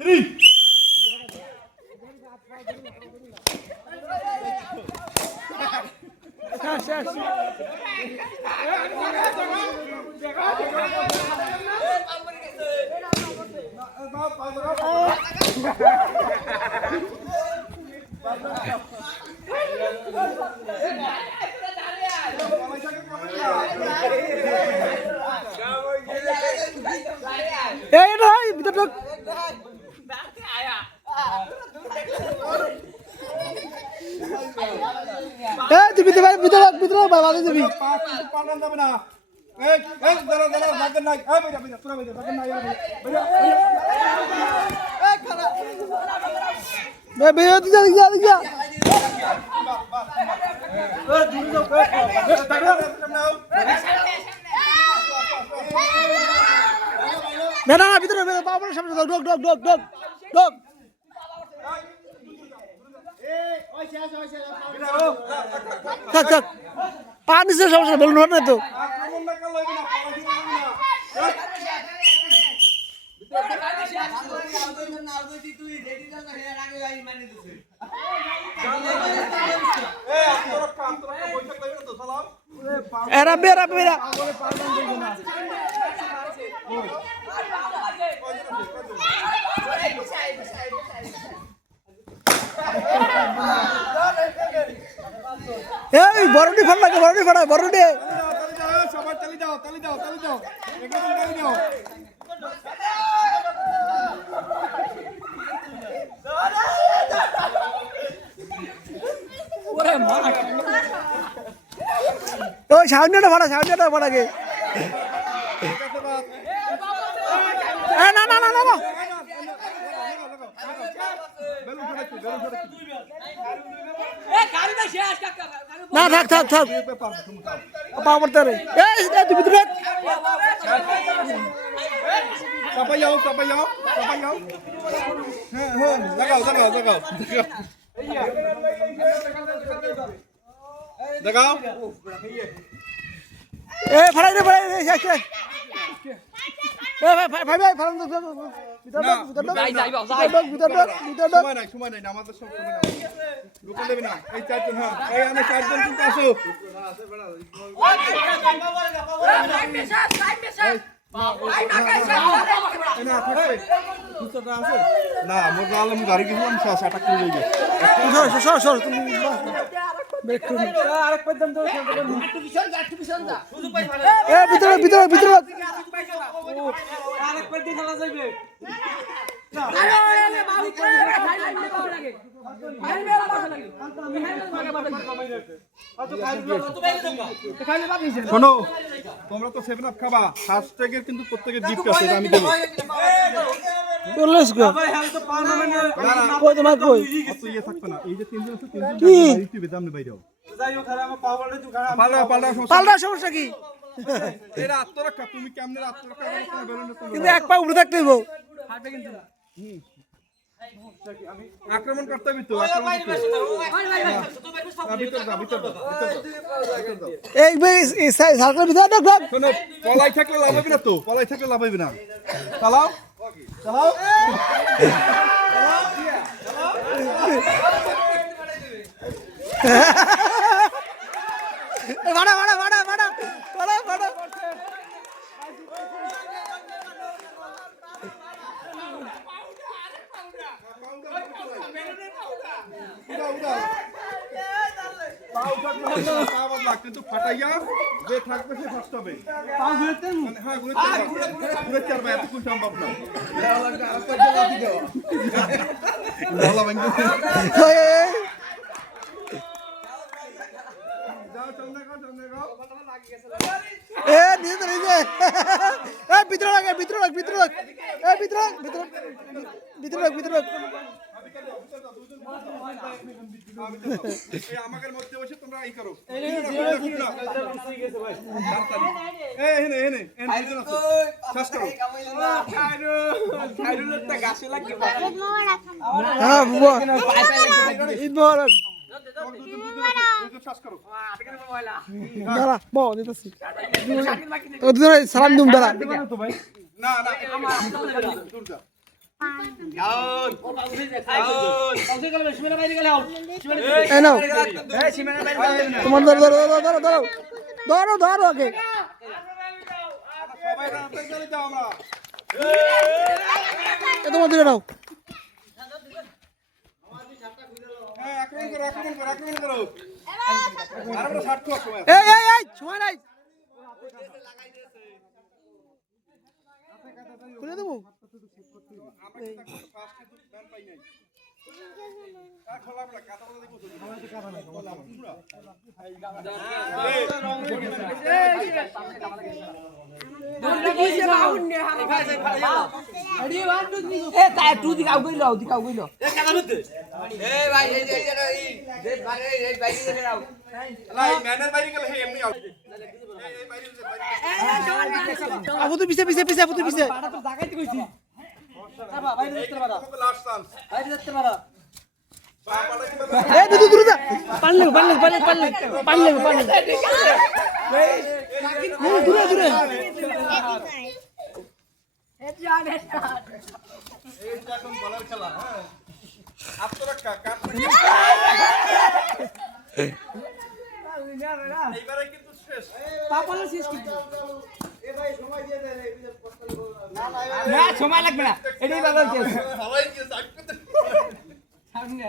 3 শেষ এই নয় ভিতর ঢোক এই তুই ভিতর বাবাতে যাবি পাল্টান যাবে না এই এই দাঁড়া দাঁড়া লাগেন নাই এই বেটা বেটা পুরো বেটা লাগেন নাই এই খালা বেরো দিকে যা এই দূর যাও না ভিতরে বাবার সামনে ঢোক ঢোক ঢোক ঢোক ঢোক থাক থাক পানি সে সমস্যা বলুন না তো আক্রমণ না করলে হবে না এরা বেরা বেরা এই বড়ডি ফল লাগে বড়ডি ফড়া বড়ডি সবাই তালি দাও একদম তালি দাও ওই সামনেটা ফড়াকে না না না না না না থাক পা পড়তে রে এই তুই ভিতরে চাপাই যাও হ্যাঁ লাগাও এ ফড়াই রে শেষ এ ভাই ফড়ান তো সময় নাই আমাদের সব সময় নাই রুকন দেবে না এই চারজন হ্যাঁ এই আমি চারজন কিন্তু আসো না মোর আলম গাড়ি গেছিলাম সেটা করে লই গেছে সর তুমি ভিতরে শোনো তোমরা তো 7 আপ খাবা হ্যাশট্যাগের কিন্তু প্রত্যেকের গিফট আছে আমি দেব লেটস গো কই তোমার কই অত ইয়ে থাকবে না এই যে তিনজন আছে তিনজন কি? ইউটিউবে দাম নেই বাইরেও পাল্টা সমস্যা কি এরা আত্মরক্ষা তুমি কেমনে আত্মরক্ষা করো তোমার বেলুন কিন্তু এক পা উপরে থাকতে হইব আক্রমণ করতে হবে তো আক্রমণ ভিতর দাও এই সার্কেল ভিতরে ঢোক ঢোক শোনো পলাই থাকলে লাভ হবে না তো পলাই থাকলে লাভ হবে না চালাও ভাড়া কিন্তু ফাটাইয়া যে থাকবে সে ফার্স্ট হবে হ্যাঁ ঘুরে চারবে এতক্ষণ সম্ভব না ভিতরে আমাদের মধ্যে বসে তোমরা ই করো সালাম দুম দাঁড়া না এই নাও তোমার ধরো ধরো ধরো ধরো ধরো ধরো ধরো আগে সবাই রাতে চলে যাও আমরা তোমার ধরে নাও হ্যাঁ আক্রমণ করো আক্রমণ করো আর আমরা 60 খোয়া সময় এই এই এই সময় নাই খুলে দেবো আপু তুই পিছে পিছে পিছে আপু তুই পিছে এই দুধ দূরে যা পানি লাগবে পানি লাগবে পানি লাগবে পানি লাগবে পানি লাগবে দূরে দূরে সময় লাগবে না এটাই বাবার কেস সামনে